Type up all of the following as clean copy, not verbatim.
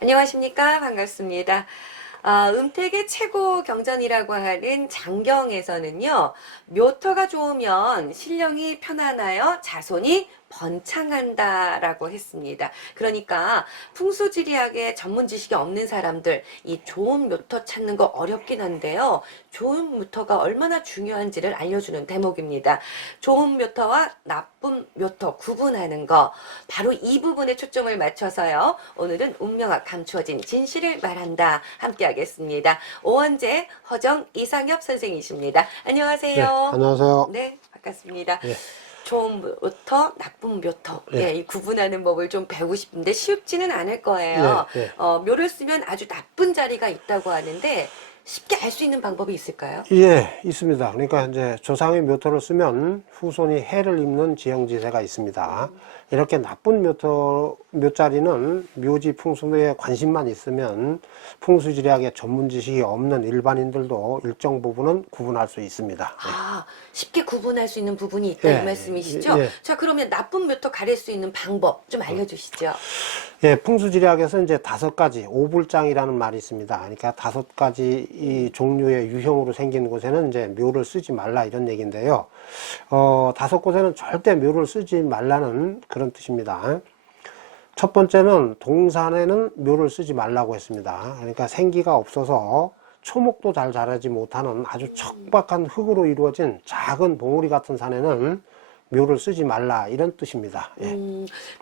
안녕하십니까. 반갑습니다. 음택의 최고 경전이라고 하는 장경에서는요, 묘토가 좋으면 신령이 편안하여 자손이 번창한다라고 했습니다. 그러니까 풍수지리학에 전문 지식이 없는 사람들 이 좋은 묘토 찾는 거 어렵긴 한데요. 좋은 묘토가 얼마나 중요한지를 알려주는 대목입니다. 좋은 묘토와 나쁜 묘토 구분하는 거, 바로 이 부분에 초점을 맞춰서요. 오늘은 운명학 감추어진 진실을 말한다 함께 하겠습니다. 오원재 허정 이상엽 선생이십니다. 안녕하세요. 네, 안녕하세요. 네, 반갑습니다. 예. 좋은 묘토, 나쁜 묘토. 예. 이 구분하는 법을 좀 배우고 싶은데 쉽지는 않을 거예요. 예, 예. 묘를 쓰면 아주 나쁜 자리가 있다고 하는데 쉽게 알 수 있는 방법이 있을까요? 예, 있습니다. 그러니까 이제 조상의 묘토를 쓰면 후손이 해를 입는 지형지세가 있습니다. 이렇게 나쁜 묘자리는 묘지 풍수에 관심만 있으면 풍수지리학의 전문 지식이 없는 일반인들도 일정 부분은 구분할 수 있습니다. 쉽게 구분할 수 있는 부분이 있다 이 말씀이시죠? 예. 자, 그러면 나쁜 묘토 가릴 수 있는 방법 좀 알려주시죠. 예, 풍수지리학에서 이제 5가지, 오불장이라는 말이 있습니다. 그러니까 5가지 이 종류의 유형으로 생긴 곳에는 이제 묘를 쓰지 말라 이런 얘기인데요. 5곳에는 절대 묘를 쓰지 말라는 그런 뜻입니다. 첫 번째는 동산에는 묘를 쓰지 말라고 했습니다. 그러니까 생기가 없어서 초목도 잘 자라지 못하는 아주 척박한 흙으로 이루어진 작은 봉우리 같은 산에는 묘를 쓰지 말라 이런 뜻입니다. 예.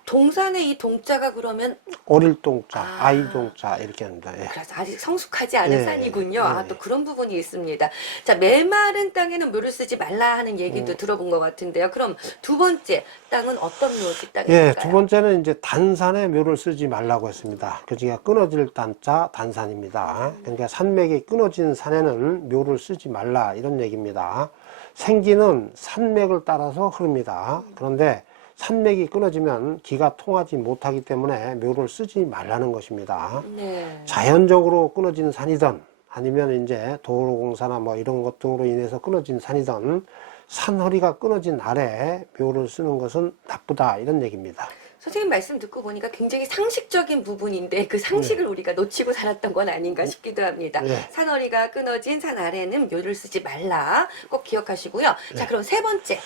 동산의 이 동자가 그러면 어릴 동자, 아이 동자 이렇게 합니다. 예. 그래서 아직 성숙하지 않은 예, 산이군요. 예. 또 그런 부분이 있습니다. 자, 메마른 땅에는 묘를 쓰지 말라 하는 얘기도 들어본 것 같은데요. 그럼 두 번째 땅은 어떤 묘지 땅일까요? 예, 두 번째는 이제 단산에 묘를 쓰지 말라고 했습니다. 그중에 끊어질 단자 단산입니다. 그러니까 산맥이 끊어진 산에는 묘를 쓰지 말라 이런 얘기입니다. 생기는 산맥을 따라서 흐릅니다. 그런데 산맥이 끊어지면 기가 통하지 못하기 때문에 묘를 쓰지 말라는 것입니다. 네. 자연적으로 끊어진 산이든 아니면 이제 도로공사나 뭐 이런 것 등으로 인해서 끊어진 산이든 산허리가 끊어진 아래에 묘를 쓰는 것은 나쁘다 이런 얘기입니다. 선생님 말씀 듣고 보니까 굉장히 상식적인 부분인데 그 상식을 우리가 놓치고 살았던 건 아닌가 싶기도 합니다. 산허리가 끊어진 산 아래는 묘를 쓰지 말라 꼭 기억하시고요. 자, 그럼 세 번째.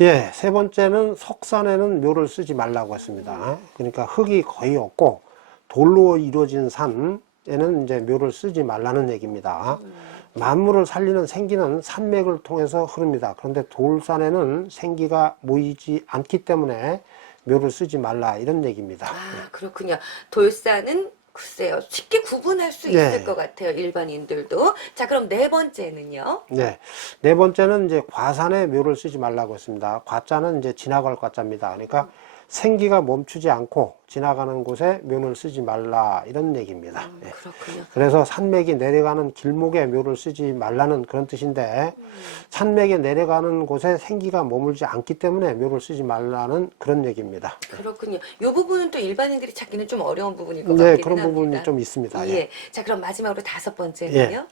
예, 세 번째는 석산에는 묘를 쓰지 말라고 했습니다. 그러니까 흙이 거의 없고 돌로 이루어진 산에는 이제 묘를 쓰지 말라는 얘기입니다. 만물을 살리는 생기는 산맥을 통해서 흐릅니다. 그런데 돌산에는 생기가 모이지 않기 때문에 묘를 쓰지 말라 이런 얘기입니다. 그렇군요. 돌산은 글쎄요, 쉽게 구분할 수 있을 것 같아요, 일반인들도. 자, 그럼 네 번째는요? 네, 네 번째는 이제 과산에 묘를 쓰지 말라고 했습니다. 과자는 이제 지나갈 과자입니다. 그러니까 생기가 멈추지 않고 지나가는 곳에 묘를 쓰지 말라 이런 얘기입니다. 그렇군요. 그래서 산맥이 내려가는 길목에 묘를 쓰지 말라는 그런 뜻인데 산맥에 내려가는 곳에 생기가 머물지 않기 때문에 묘를 쓰지 말라는 그런 얘기입니다. 그렇군요. 이 부분은 또 일반인들이 찾기는 좀 어려운 부분일 것 네, 같기는 그런 합니다. 부분이 좀 있습니다. 예. 자, 그럼 마지막으로 다섯 번째는요?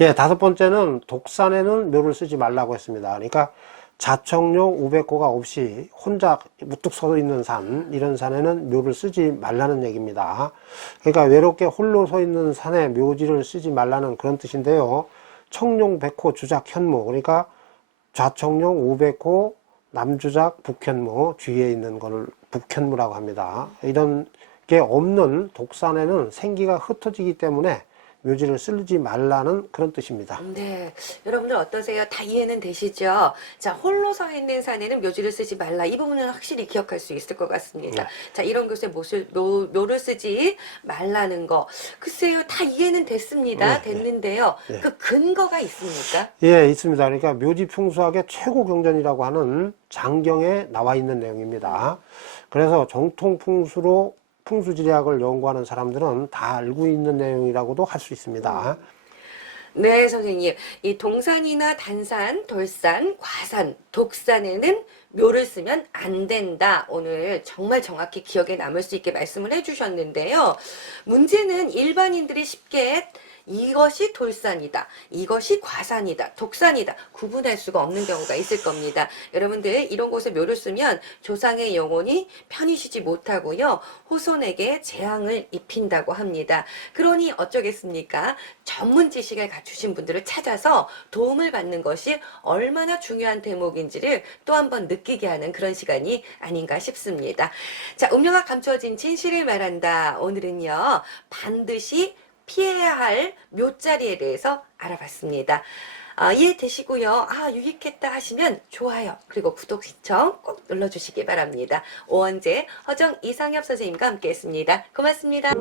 예, 다섯 번째는 독산에는 묘를 쓰지 말라고 했습니다. 그러니까 자청용 우백호가 없이 혼자 무뚝 서 있는 산, 이런 산에는 묘를 쓰지 말라는 얘기입니다. 그러니까 외롭게 홀로 서 있는 산에 묘지를 쓰지 말라는 그런 뜻인데요. 청룡, 백호, 주작, 현무, 그러니까 좌청룡, 우백호, 남주작, 북현무, 주위에 있는 걸 북현무라고 합니다. 이런 게 없는 독산에는 생기가 흩어지기 때문에 묘지를 쓰지 말라는 그런 뜻입니다. 네. 여러분들 어떠세요? 다 이해는 되시죠? 자, 홀로 서 있는 산에는 묘지를 쓰지 말라. 이 부분은 확실히 기억할 수 있을 것 같습니다. 자, 이런 곳에 묘를 쓰지 말라는 거. 글쎄요, 다 이해는 됐습니다. 됐는데요. 그 근거가 있습니까? 예, 있습니다. 그러니까 묘지 풍수학의 최고 경전이라고 하는 장경에 나와 있는 내용입니다. 그래서 정통 풍수로 풍수지리학을 연구하는 사람들은 다 알고 있는 내용이라고도 할 수 있습니다. 네, 선생님. 이 동산이나 단산, 돌산, 과산, 독산에는 묘를 쓰면 안 된다. 오늘 정말 정확히 기억에 남을 수 있게 말씀을 해주셨는데요. 문제는 일반인들이 쉽게 이것이 돌산이다, 이것이 과산이다, 독산이다 구분할 수가 없는 경우가 있을 겁니다. 여러분들 이런 곳에 묘를 쓰면 조상의 영혼이 편히 쉬지 못하고요, 후손에게 재앙을 입힌다고 합니다. 그러니 어쩌겠습니까? 전문 지식을 갖추신 분들을 찾아서 도움을 받는 것이 얼마나 중요한 대목인지를 또 한번 느끼게 하는 그런 시간이 아닌가 싶습니다. 자, 음력학 감추어진 진실을 말한다. 오늘은요, 반드시 피해야 할 묘자리에 대해서 알아봤습니다. 이해되시고요. 유익했다 하시면 좋아요, 그리고 구독, 신청 꼭 눌러주시기 바랍니다. 오원재, 허정, 이상엽 선생님과 함께 했습니다. 고맙습니다.